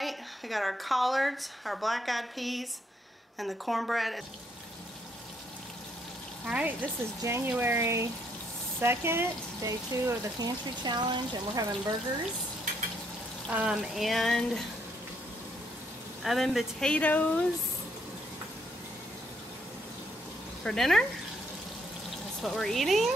We got our collards, our black-eyed peas, and the cornbread. Alright, this is January 2nd, day 2 of the pantry challenge, and we're having burgers and oven potatoes for dinner. That's what we're eating.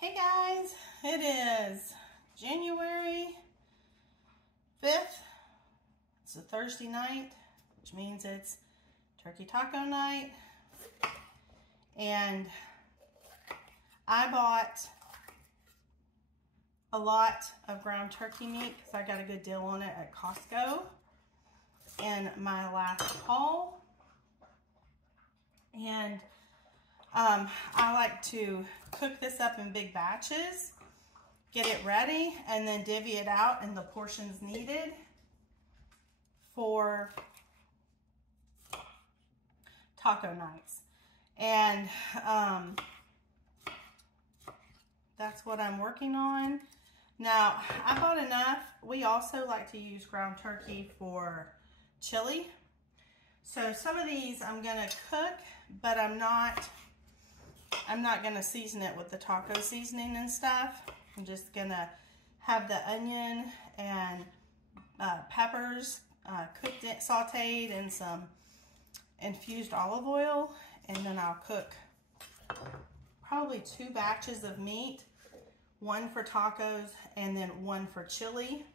Hey guys, it is January 5th. It's a Thursday night, which means it's turkey taco night. And I bought a lot of ground turkey meat because I got a good deal on it at Costco in my last haul. And I like to cook this up in big batches, get it ready, and then divvy it out in the portions needed for taco nights. And that's what I'm working on. Now, I bought enough. We also like to use ground turkey for chili. So some of these I'm gonna cook, but I'm not gonna season it with the taco seasoning and stuff. I'm just gonna have the onion and peppers cooked, sauteed in some infused olive oil, and then I'll cook probably 2 batches of meat, one for tacos and then one for chili.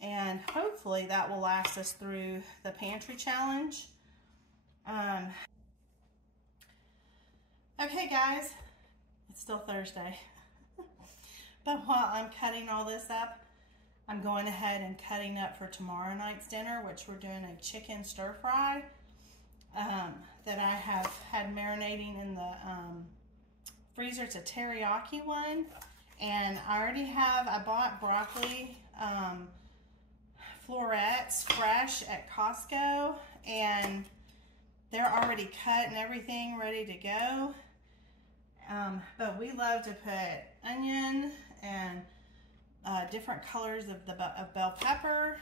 And hopefully that will last us through the pantry challenge. Okay guys, it's still Thursday. But while I'm cutting all this up, I'm going ahead and cutting up for tomorrow night's dinner, which we're doing a chicken stir fry that I have had marinating in the freezer. It's a teriyaki one. And I bought broccoli florets fresh at Costco, and they're already cut and everything ready to go. But we love to put onion and different colors of bell pepper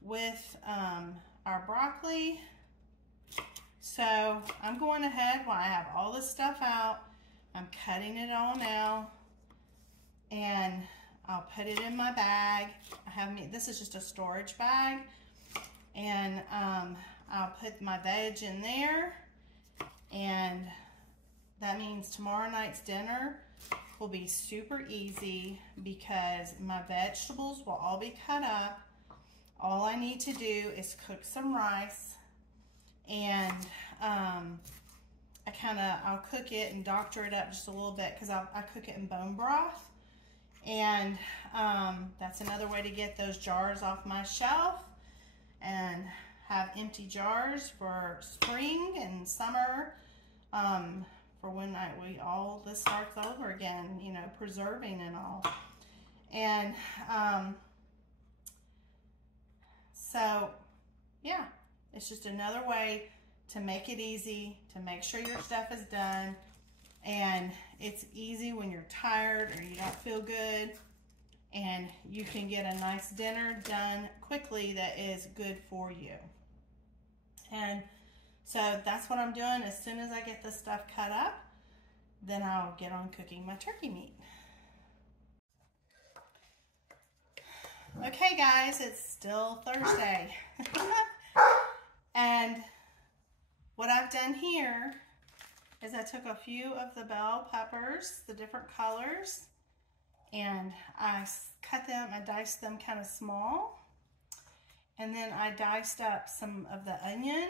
with our broccoli. So I'm going ahead while I have all this stuff out. I'm cutting it all now, and I'll put it in my bag. This is just a storage bag, and I'll put my veg in there, and that means tomorrow night's dinner will be super easy because my vegetables will all be cut up. All I need to do is cook some rice, and I'll cook it and doctor it up just a little bit because I cook it in bone broth. And that's another way to get those jars off my shelf and have empty jars for spring and summer, for when all this starts over again, you know, preserving and all. And so yeah, it's just another way to make it easy, to make sure your stuff is done. And it's easy when you're tired or you don't feel good, and you can get a nice dinner done quickly that is good for you. And so that's what I'm doing. As soon as I get this stuff cut up, then I'll get on cooking my turkey meat. Okay guys, it's still Thursday. And what I've done here is I took a few of the bell peppers, the different colors, and I cut them, I diced them kind of small. And then I diced up some of the onion.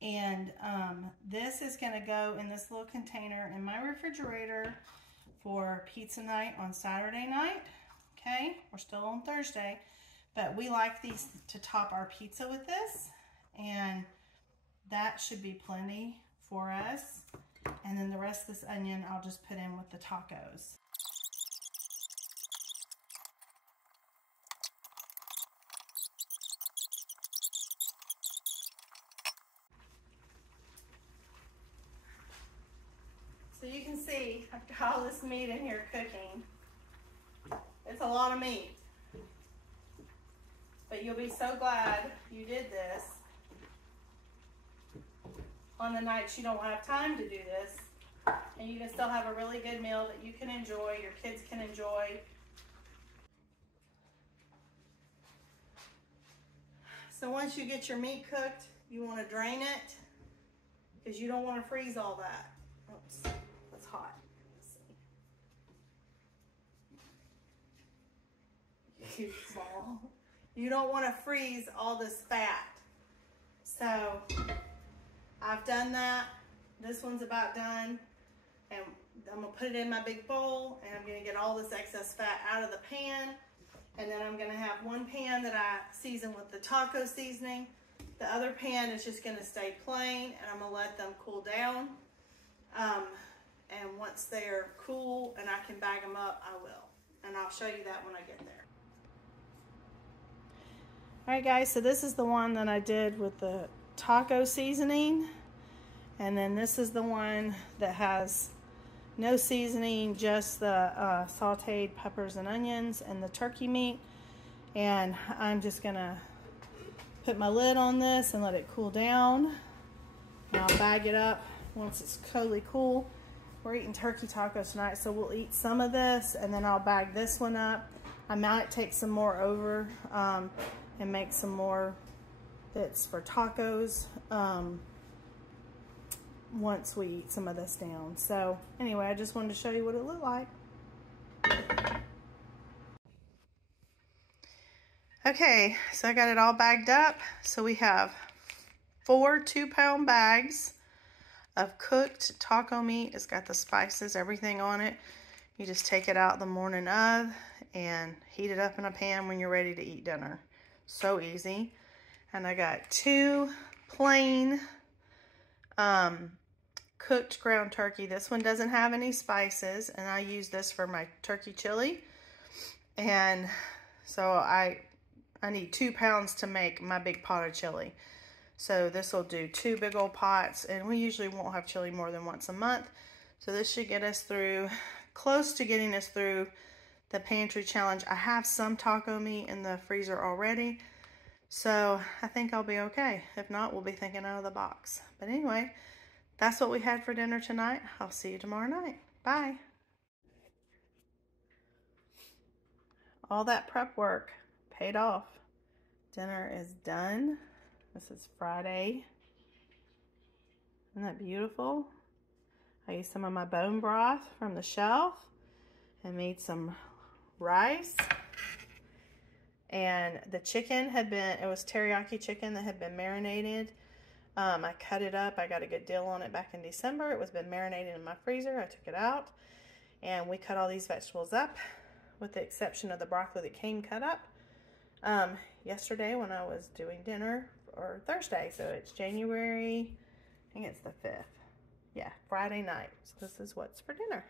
And this is gonna go in this little container in my refrigerator for pizza night on Saturday night. Okay, we're still on Thursday, but we like these to top our pizza with this, and that should be plenty for us. And then the rest of this onion I'll just put in with the tacos. I've got all this meat in here cooking. It's a lot of meat. But you'll be so glad you did this on the nights you don't have time to do this. And you can still have a really good meal that you can enjoy, your kids can enjoy. So once you get your meat cooked, you want to drain it because you don't want to freeze all that. Oops, that's hot. Let's see. Small. You don't want to freeze all this fat. So I've done that. This one's about done. And I'm gonna put it in my big bowl and I'm gonna get all this excess fat out of the pan. And then I'm gonna have one pan that I season with the taco seasoning. The other pan is just gonna stay plain and I'm gonna let them cool down. And once they're cool and I can bag them up, I will. And I'll show you that when I get there. All right guys, so this is the one that I did with the taco seasoning. And then this is the one that has no seasoning, just the sauteed peppers and onions and the turkey meat. And I'm just gonna put my lid on this and let it cool down. And I'll bag it up once it's totally cool. We're eating turkey tacos tonight, so we'll eat some of this and then I'll bag this one up. I might take some more over and make some more bits for tacos once we eat some of this down. So anyway, I just wanted to show you what it looked like. Okay, so I got it all bagged up. So we have 4 2-pound bags of cooked taco meat. It's got the spices, everything on it. You just take it out the morning of and heat it up in a pan when you're ready to eat dinner. So easy. And I got 2 plain cooked ground turkey. This one doesn't have any spices, and I use this for my turkey chili. And so I need 2 pounds to make my big pot of chili. So this will do 2 big old pots, and we usually won't have chili more than once a month. So this should get us through, close to getting us through the pantry challenge. I have some taco meat in the freezer already, so I think I'll be okay. If not, we'll be thinking out of the box. But anyway, that's what we had for dinner tonight. I'll see you tomorrow night. Bye. All that prep work paid off. Dinner is done. This is Friday. Isn't that beautiful? I used some of my bone broth from the shelf and made some rice. And the chicken had been, it was teriyaki chicken that had been marinated. I cut it up. I got a good deal on it back in December. It was been marinated in my freezer. I took it out and we cut all these vegetables up with the exception of the broccoli that came cut up yesterday when I was doing dinner, or Thursday. So it's January, I think it's the 5th. Yeah, Friday night. So this is what's for dinner.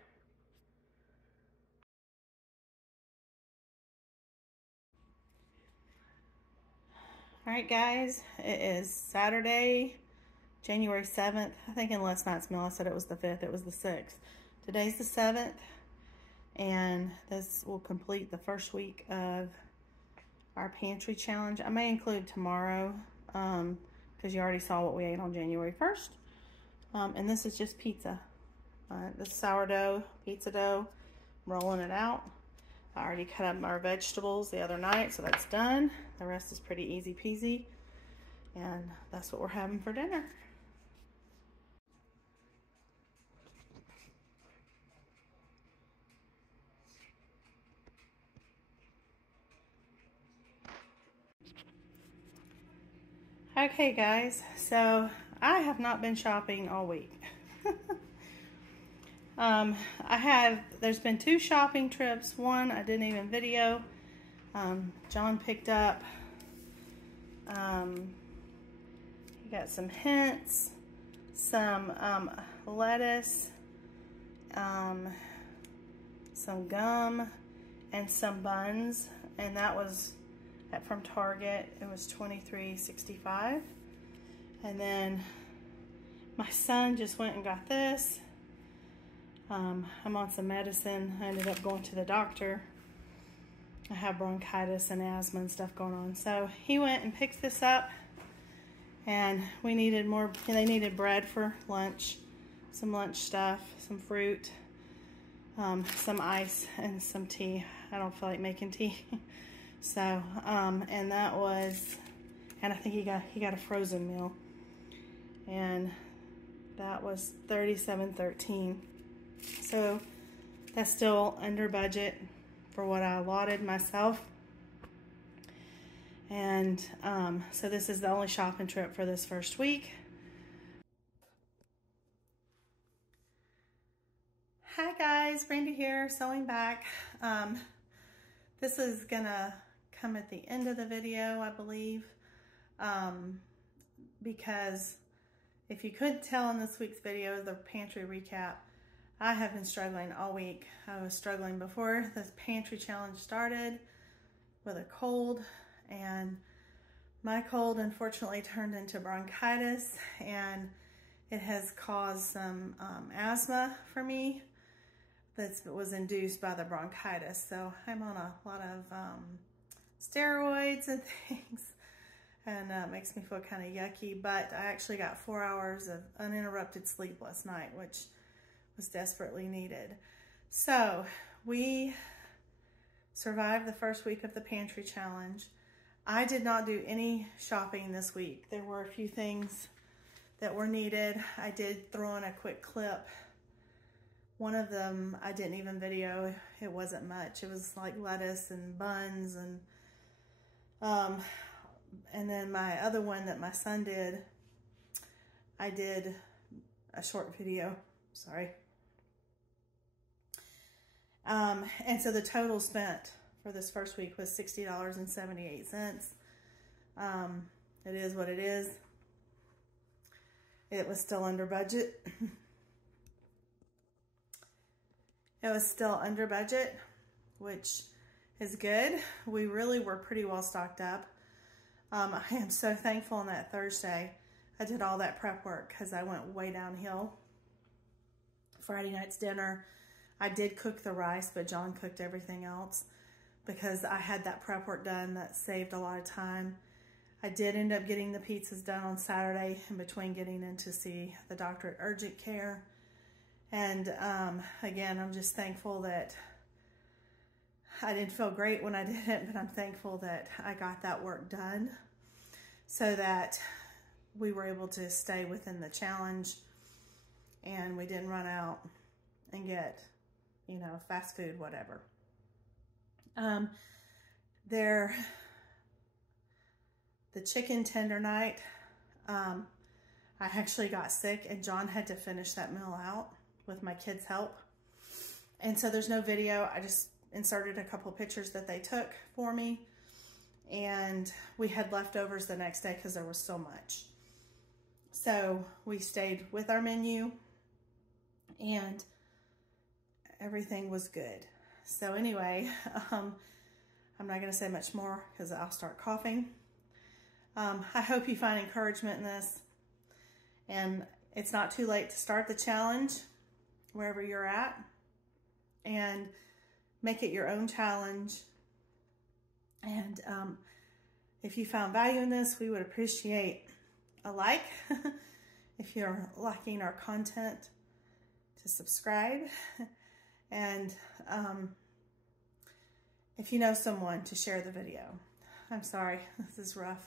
All right, guys, it is Saturday, January 7th. I think in last night's meal I said it was the 5th. It was the 6th. Today's the 7th, and this will complete the first week of our pantry challenge. I may include tomorrow because you already saw what we ate on January 1st. And this is just pizza. This sourdough, pizza dough, I'm rolling it out. I already cut up our vegetables the other night, so that's done. The rest is pretty easy peasy. And that's what we're having for dinner. Okay guys, so I have not been shopping all week. There's been 2 shopping trips. One I didn't even video. John picked up, he got some hints, some lettuce, some gum, and some buns, and that was from Target. It was $23.65. And then my son just went and got this. I'm on some medicine. I ended up going to the doctor. I have bronchitis and asthma and stuff going on. So he went and picked this up, and we needed more. They needed bread for lunch, some lunch stuff, some fruit, some ice, and some tea. I don't feel like making tea. So, and that was, and I think he got a frozen meal, and that was $37.13. So that's still under budget for what I allotted myself. And so this is the only shopping trip for this first week. Hi guys, Brandy here, sewing back. This is gonna come at the end of the video, I believe, because if you couldn't tell in this week's video, the pantry recap, I have been struggling all week. I was struggling before this pantry challenge started with a cold, and my cold unfortunately turned into bronchitis, and it has caused some asthma for me that was induced by the bronchitis. So I'm on a lot of steroids and things, and it makes me feel kind of yucky, but I actually got 4 hours of uninterrupted sleep last night, which was desperately needed. So we survived the first week of the pantry challenge. I did not do any shopping this week. There were a few things that were needed. I did throw in a quick clip. One of them I didn't even video. It wasn't much. It was like lettuce and buns, and then my other one that my son did, I did a short video. Sorry. And so the total spent for this first week was $60.78. It is what it is. It was still under budget. It was still under budget, which is good. We really were pretty well stocked up. I am so thankful on that Thursday I did all that prep work, because I went way downhill. Friday night's dinner, I did cook the rice, but John cooked everything else because I had that prep work done. That saved a lot of time. I did end up getting the pizzas done on Saturday in between getting in to see the doctor at urgent care. And again, I'm just thankful that I didn't feel great when I did it, but I'm thankful that I got that work done so that we were able to stay within the challenge and we didn't run out and get, you know, fast food, whatever. The chicken tender night, I actually got sick and John had to finish that meal out with my kids' help. And so there's no video. I just inserted a couple of pictures that they took for me. And we had leftovers the next day because there was so much. So we stayed with our menu and everything was good. So anyway, I'm not going to say much more because I'll start coughing. I hope you find encouragement in this. And it's not too late to start the challenge wherever you're at and make it your own challenge. And if you found value in this, we would appreciate a like. If you're liking our content, to subscribe. And if you know someone, to share the video. I'm sorry, this is rough.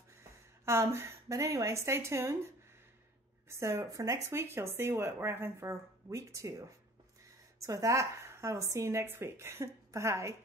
But anyway, stay tuned. So for next week, you'll see what we're having for week 2. So with that, I will see you next week. Bye.